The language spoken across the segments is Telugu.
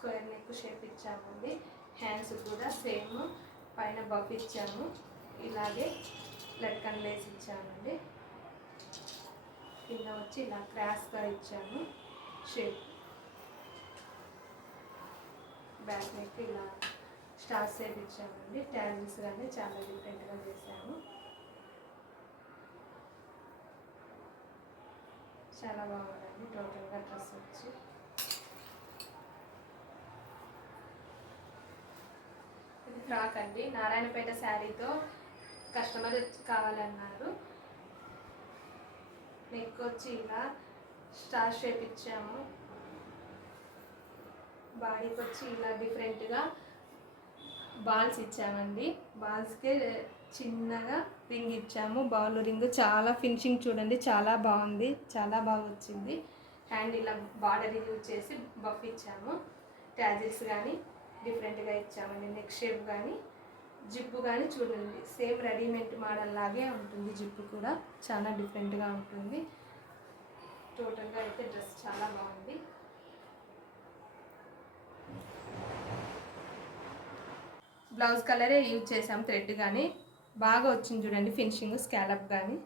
స్క్వేర్ నెక్ షేప్ ఇచ్చామండి. హ్యాండ్స్ కూడా సేమ్ పైన బఫ్ ఇచ్చాము, ఇలాగే లట్కన్ లేస్ ఇచ్చామండి. కింద వచ్చి ఇలా క్రాస్గా ఇచ్చాము షేప్. బ్యాక్ నెక్ ఇలా స్టార్ షేప్ ఇచ్చామండి. ట్యాజిల్స్ కానీ చాలా డిఫరెంట్గా చేశాము. చాలా బాగుందండి టోటల్గా డ్రెస్ వచ్చి. ఇది ఫ్రాక్ అండి. నారాయణపేట శారీతో కస్టమర్ కావాలన్నారు. నెక్ వచ్చి ఇలా స్టార్ షేప్ ఇచ్చాము. బాడీకి వచ్చి ఇలా డిఫరెంట్గా బాల్స్ ఇచ్చామండి. బాల్స్కి చిన్నగా రింగ్ ఇచ్చాము. బాల్ రింగ్ చాలా ఫినిషింగ్ చూడండి, చాలా బాగుంది, చాలా బాగా వచ్చింది. హ్యాండ్ ఇలా బార్డర్ యూజ్ చేసి బఫ్ ఇచ్చాము. ట్యాజిల్స్ కానీ డిఫరెంట్గా ఇచ్చామండి. నెక్ షేప్ కానీ జిప్పు కానీ చూడండి సేమ్ రెడీమేడ్ మోడల్ లాగే ఉంటుంది. జిప్పు కూడా చాలా డిఫరెంట్గా ఉంటుంది. టోటల్గా అయితే డ్రెస్ చాలా బాగుంది. బ్లౌజ్ కలరే యూజ్ చేసాం. థ్రెడ్ కానీ బాగా వచ్చింది చూడండి ఫినిషింగ్. స్కాలప్ కానీ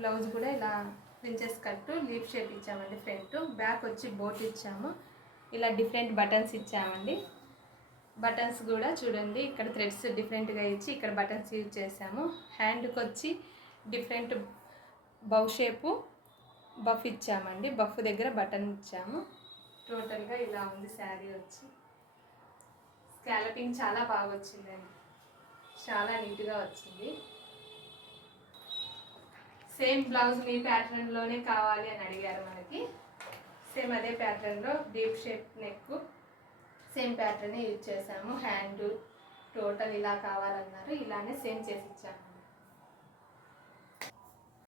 బ్లౌజ్ కూడా ఇలా ప్రిన్సెస్ కట్ లీఫ్ షేప్ ఇచ్చామండి. ఫ్రంట్ బ్యాక్ వచ్చి బోట్ ఇచ్చాము. ఇలా డిఫరెంట్ బటన్స్ ఇచ్చామండి. బటన్స్ కూడా చూడండి ఇక్కడ థ్రెడ్స్ డిఫరెంట్గా ఇచ్చి ఇక్కడ బటన్స్ యూజ్ చేసాము. హ్యాండ్కి వచ్చి డిఫరెంట్ బౌ షేపు బఫ్ ఇచ్చామండి. బఫ్ దగ్గర బటన్ ఇచ్చాము. టోటల్గా ఇలా ఉంది శారీ వచ్చి. స్కాలపింగ్ చాలా బాగా వచ్చిందండి, చాలా నీట్గా వచ్చింది. సేమ్ బ్లౌజ్ మీ ప్యాటర్న్లోనే కావాలి అని అడిగారు మనకి. సేమ్ అదే ప్యాటర్న్లో డీప్ షేప్ నెక్ సేమ్ ప్యాటర్నే యూజ్ చేసాము. హ్యాండ్ టోటల్ ఇలా కావాలన్నారు, ఇలానే సేమ్ చేసి ఇచ్చాము.